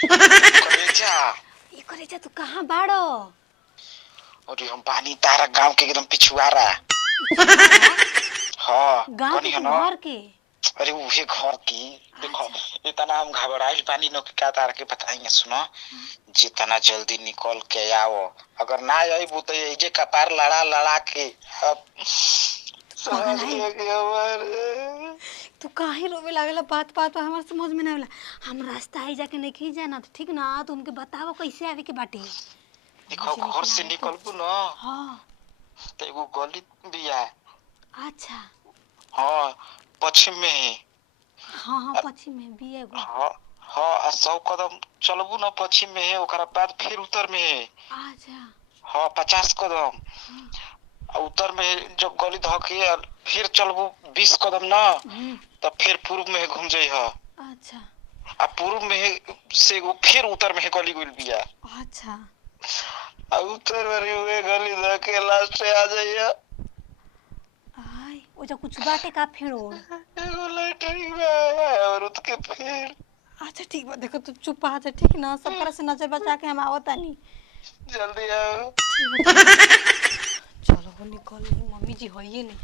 करेजा ये करेजा तू कहाँ बाड़ो? अरे हम पानी तारा गांव के एकदम पिछुआरा। पिछुआरा? हाँ गाँव कनी के है तू ना। घर के? अरे उहे घर की। देखो अच्छा। इतना हम घबराइल पानी नो के क्या तारा के बताएंगे सुनो। जितना जल्दी निकल के आओ, अगर ना आईबू तो ये जे कपार लड़ा लड़ा के अब समझ पगलाई लिया कि हमारे। तू काहे रोवे लागला? बात बात पर हमार समझ में ना आवेला। हम रास्ता आई जाके नहीं खी जाना तो ठीक ना, तुमके बताओ कैसे आवे के बाटे। देखो मुझे घर लेकिन से आवे तो। निकलबू ना हाँ। तो एगो गली बिया। अच्छा। हाँ पश्चिम में है। हाँ हाँ पश्चिम में भी एगो। हाँ हाँ 100 कदम चलबू ना पश्चिम में है, ओकरा बाद फिर उत्तर में है। अच्छा। हाँ 50 कदम हाँ। और उत्तर में है, जब गली धके फिर चलबू 20 कदम ना तब फिर पूर्व में है घूम जाइ है। अच्छा। आ पूर्व में है से एगो फिर उत्तर में है गली गुल बिया। अच्छा। आ उत्तर में हुए गली धके लास्ट से आ जाइए। आई ओ जो कुछ बाटे का फिर और। एगो लैटरिन में आया और उसके फिर। अच्छा ठीक बा, देखो तू चुप आ जा ठीक ना, सब तरह से नजर बचा के हम आवत नहीं। जल्दी आओ। चलो वो निकल ली, मम्मी जी होइए नहीं।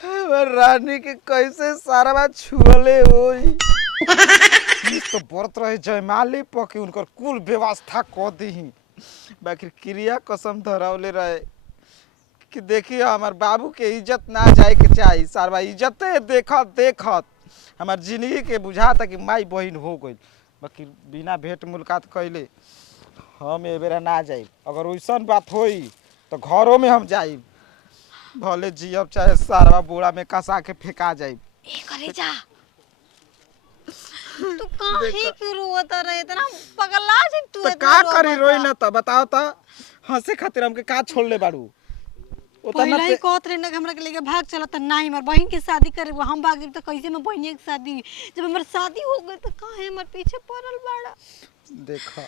हमर रानी के कैसे सारा बात छुअले होई। तो व्रत रहे जयमाले पके उनकर कुल व्यवस्था क दीही, बाकी क्रिया कसम धरावले रहे कि देखिए हमार बाबू के इज्जत ना जाए के चाहिए। सारा इज्जते देखत देखत हमार जिंदगी के बुझाता कि माई बहन हो गई, बाकी बिना भेंट मुलाकात कैले हम ए बेरा ना जाइब। अगर वैसन बात होई तो घरों में हम जाइब, भले जियब चाहे सारा बोरा में कसा के फेंका जाइब। ए करे जा तू काहे के रोता रहे इतना? पगला जे तू तो इतना का रोता। करी रोई ना, तो बताओ तो हंसे खातिर हमके का छोड़ले बाड़ू? पहला ही कहत रहे ना कि हमरा के लेके भाग चला त नहीं, हमर बहन के शादी करे हम भाग तो कैसे मैं बहनिया के शादी? जब हमर शादी हो गई तो काहे हमर पीछे पड़ल बाड़ा? देखा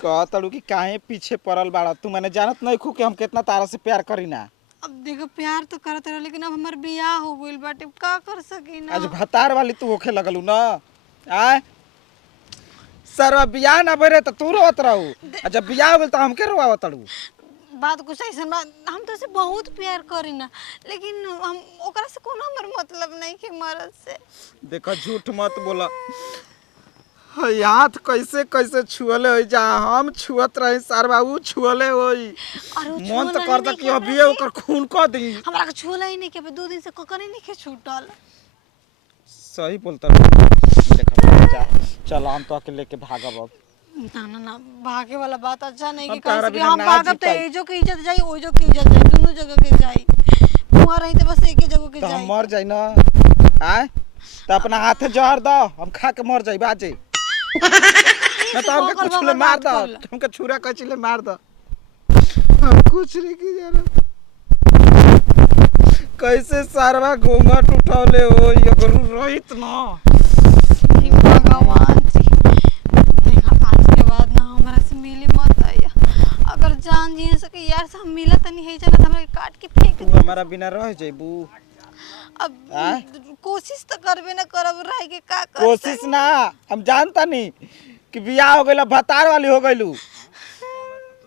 कहतड़ू कि काहे पीछे पड़ल बाड़ा? तू मैंने जानत नहीं खू कि हम कितना तारा से प्यार करी ना। अब देखो प्यार तो करत रहे लेकिन अब हमर बियाह हो गइल बाटे, का कर सकी ना। आज भतार वाली तू होखे लगलू ना। आय सरवा बियाह ना भरे तो तू रोत रहू, जब बियाह हो गइल तो हमके रोवावतड़ू। बात कुछ ऐसा बा, हम तो से बहुत प्यार करी ना, लेकिन हम ओकरा से कोनो हमर मतलब नहीं कि मरद से। देखा झूठ मत बोला। हई हाथ कैसे कैसे छुअले होई, जा हम छुअत रही सरवा ऊ छुअले होई। मन तो करता कि अभी ओकर खून क दी। हमरा के छुला ही नहीं के 2 दिन से ककरे नहीं के छूटल। सही बोलता देखा जा, चल हम तो अकेले लेके भागब। अब ना ना ना भागे वाला बात अच्छा नहीं कि हम तारा कहीं बिना हम ना भागब तो जीताई। एजो के इज्जत जाई ओजो के इज्जत जाई, दोनों जगह के जाई। कुआं रही तो बस एक ही जगह के तो हम जाई। मर जाई ना। आय तो अपना हाथे जहर दो, हम खा के मर जाई बाजे। मैं तो हमके कुछ ले मार दो, हमके छुरा कचले मार दो, हम कुछ नहीं की जाना। कैसे सारवा घूंघट उठौले हो अगर रहित ना। हे भगवान जी, देखा आज के बाद ना हमरा से मिले मत आइया। अगर जान जी सके यार से हम मिला तनी है जाना, हमरा के काट के फेंक तू दे। हमारा बिना रह जाइबू? अब कोशिश तो करबे ना करब, रह के का कर कोशिश ना, हम जानता नहीं कि बियाह हो गइल भतार वाली हो गइलू,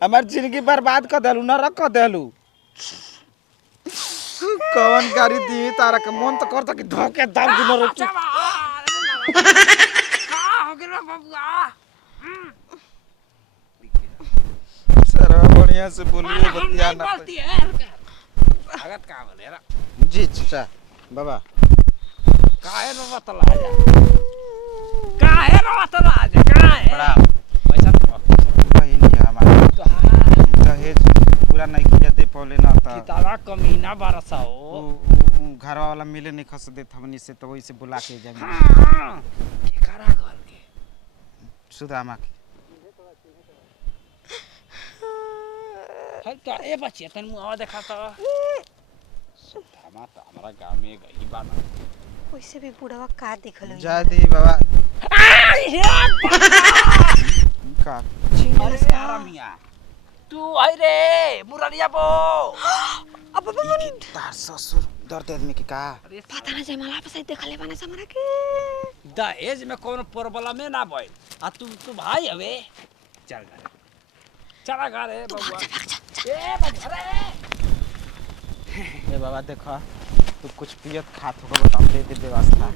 हमार जिंदगी बर्बाद कर देलू, नरक कर देलू। कौन गाड़ी दी तारा के? मन तो करता कि धोके दाब दी नरक। का हो गेल बबुआ? सर बढ़िया से बोलिए, बतिया ना बोलती है भगत का बोले रा जी चाचा बाबा। काहे न बतला जा, काहे न बतला जा, काहे बड़ा पैसा वही नहीं है हमारा तो हां दहेज पूरा नहीं किया दे पौले ना था। किताबा कमीना बरसा हो घरवा वाला मिले नहीं खस देत हमनी से, तो वही से बुला के जाए ठिकारा घर के सुदामा के। है तो ए बच्चे तन मुंह देखा तो सुदामा तो हमारा गांव में गई बाना। वैसे भी बुढ़वा का देखल जय दी बाबा। का अरे हरामिया तू आई रे मुरलिया बो। अब तार ससुर डरते आदमी की का अरे पता ना जयमाला पे सही देखले बने से हमरा के दहेज में कोनो प्रॉब्लम में ना भइल आ तू भाई हवे चल घरे चला घरे बबुआ ए बच्चा ए बाबा देखा तू कुछ पियत खात हो तो हम दे दे व्यवस्था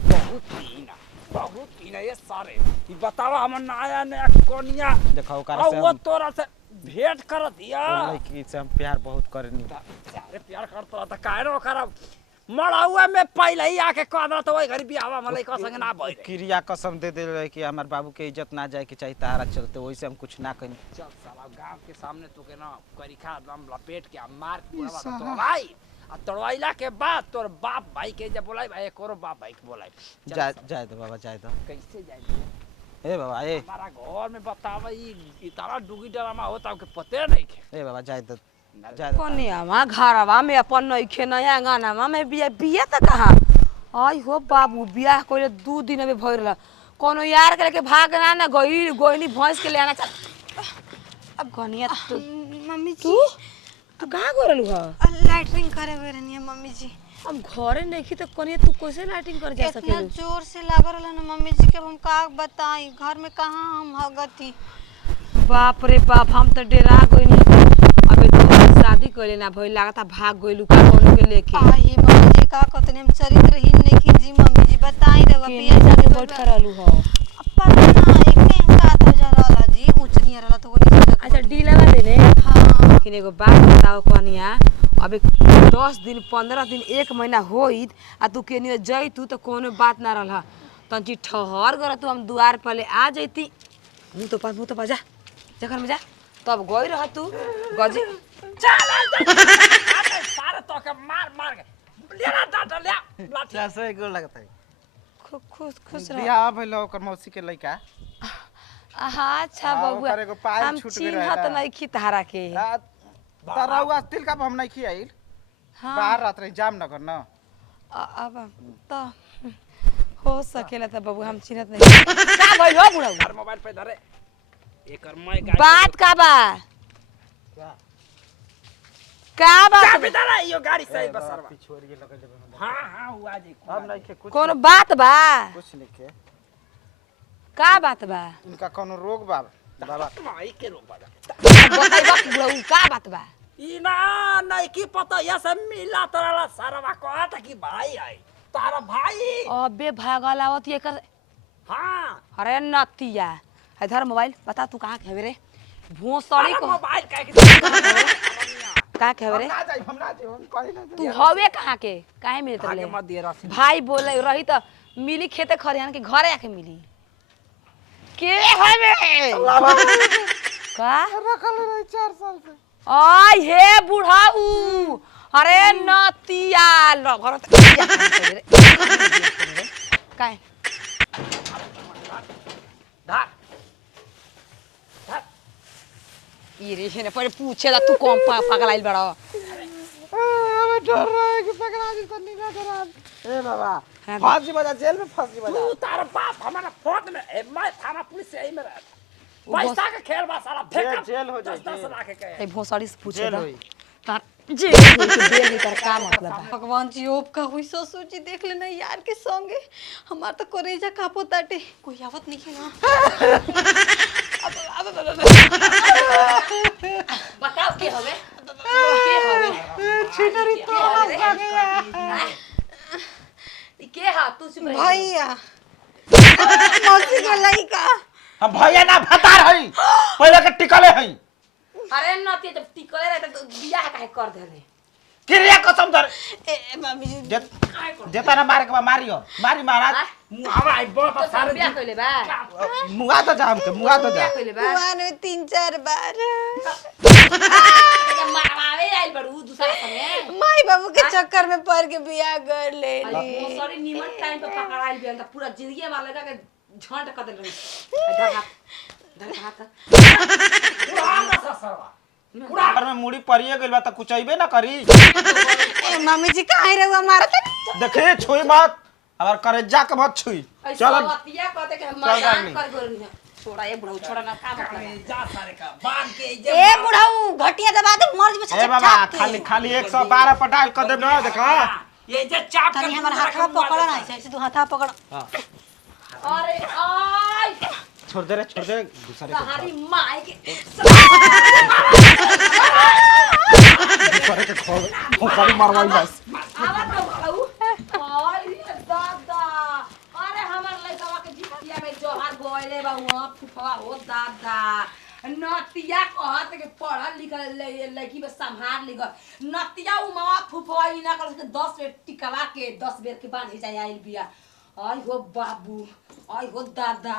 बहुत पीना ये सारे ई बतावा हमर नया नया कोनिया देखा ओकरा और से वो तोरा से भेंट कर दिया लड़की से हम प्यार बहुत करनी अरे प्यार करतो त काहे रो करब मड़ाउआ में पहले ही आके कह दो तो वही घर बियाहवा में लइका संग ना भइल क्रिया कसम दे दे रहे कि हमार बाबू के इज्जत ना जाए के चाहिए तारा चलते वही से हम कुछ ना कहीं चल साला गांव के सामने तो के ना करिखा दम लपेट के मार पूरा तोड़ाई आ तोड़वाइला के बाद तोर बाप भाई के जब बोलाई भाई एक और बाप भाई के बोलाई जाए दो बाबा जाए दो कैसे जाए ए बाबा ए हमारा घर में बतावा ई तारा डुगी डरामा होता के पते नहीं के ए बाबा जाए दो जाए दो कोनियावा घरवा में अपन नइखे नया गानावा में बिया त कहां आई हो बाबू बियाह कइले 2 दिन में भइल कोनो यार के लेके भाग ना गोइनी भैंस के ले आना चल अब गनिया तू मम्मी जी तू कहां गोरलू ह लैटरिंग करे हुए रहनी है मम्मी जी। हम घरे नहीं तो कनिया तू कैसे लाइटिंग कर जा इतना सकेलू जोर से लागल रहल ना मम्मी जी के हम का बताई घर में कहाँ हम हगती। बाप रे बाप हम तो डेरा गइनी अबे तो शादी कइले ना भइल लागता भाग गइलू का कोनो के लेके आई मम्मी जी का कहतनी हम चरित्रहीन नहीं की जी मम्मी जी बताई रवा केने जाके बैठ रहलू ह अपन ना एक का तो जा रहला जी ऊंच नहीं रहला तो वो अच्छा डीलवा देने हां लेकिन एगो बात बताओ कनिया अबे 10 दिन 15 दिन 1 महीना होइत आ तू केनियो जइतू तो कोनो बात ना रहल तंची ठहर गर तू हम दुआर पर ले आ जइती मुंह तो जा जखन में जा तब गई रह तू गजी चल सारे तो के मार मार के लेना डाटा ले लाठी कैसे गोल लगता है खुश रह बियाह भइल ओकर मौसी के लइका अच्छा बबुआ ओकर एगो पायल हम छूट गइल चिन्हत रहे नहीं खी तहरा के तरौआ तिल का हम नहीं खियाइल हाँ बाहर रात रही जाम नगर न अब तो हो सकेला त बबू हम चिन्हत नहीं का भइल हो बुढ़ऊ यार मोबाइल पे धरे एकर मैं बात का बा का बात चाबी धरा यो गाड़ी सही बसरवा पिछोरिए लगे जब हां हां हुआ जी अब नहीं के कुछ कोनो बात बा कुछ नहीं के का बात बा इनका कोनो रोग बा बाबा माई के रोक बाजा बताई बात बुढ़ऊ का बात बा ई ना नहीं की पता ये सब मिला तोरा सरवा कहत कि भाई आई तारा भाई अबे भागल आवत ये कर हां अरे नतिया इधर मोबाइल बता तू कहां के रे भोसड़ी को मोबाइल काहे के का के रे ना जाई हम ना जाई हम कहि ना तू हवे कहां के काहे मिलत आगे रहे मत दे रहा भाई बोले रही त मिली खेते खरियान के घरे आके मिली के हवे का रखल रही 4 साल से आई हे बुढ़ाऊ अरे नतिया ल घर काय धार ई रे ने पहले पूछे ला तू कौन पागल आइल बड़ा हमें डर रहा है कि पकड़ा दी तो नहीं डरा ए बाबा हाँ, फांसी बजा जेल में फांसी बजा तू तारा बाप हमारा फोन में मैं थाना पुलिस से यही में रहता पैसा का खेल बा साला फेंक जेल हो जाए 10 लाख के ए भोसड़ी से पूछे जेल ला होई तार जेल होई के जेल में तार का मतलब बा भगवान जी ओप का हुई ससुर जी देख लेना यार के संगे हमार तो करेजा कापो ताटे कोई आवत नहीं है बताओ के हवे के हवे छिटरी तो हंस गया ई के हा तू चुप रह भैया मौसी के लइका हम भैया ना भतार हई पहले के टिकले हई अरे नती जब टिकले रहे तो बियाह काहे कर देले क्रिया कसम धर ए मम्मी जी जेता ना मारे के बा मारियो मारी महाराज हमारा आई बहुत तो सारे बियाह कइले बा मुआ तो जा हमके मुआ तो जा बियाह कइले बा कुआं में 3-4 बार मारवावे आइल बड़ू दूसरा संगे माई बाबू के चक्कर में पड़ के बियाह कर ले ली भोसड़ी निमन टाइम पे पकड़ाइल बियान त पूरा जिंदगी मार लगा के झंड कर देल धर हाथ पुराना ससुरवा घर में मुड़ी परिए गइल बा त कुछ अइबे ना करी ए मम्मी जी काहे रहुआ मारत नहीं देखे छुई मत हमार करेजा के मत छुई चल पिया कहते के हम चल मजाक रानी। कर गोरनी छोड़ा ये बुढ़ऊ छोड़ा ना का मतलब है? जा सारे का बांध के ए बुढ़ाऊ घटिया दबा दे मर्ज में ए बाबा खाली खाली 112 पर डायल कर देब ना देखा ये जे चाप तनी हमर हाथवा पकड़ ना ऐसे तू हाथवा पकड़ अरे आय छोड़ दे दूसरे तहारी माई के दूसरे के खोपड़ी मारवाई बस आवा तो बाबू आय दादा अरे हमर लइकवा के जितिया में जोहार बोइले बा वहां फुफवा हो दादा नतिया कहत के पढ़ल लिखल लड़की में संभार लिखल नतिया उमा फुफवा इना कर 10 बेर टिकवा के 10 बेर के बांध जाए आइल बिया आय हो बाबू आय हो दादा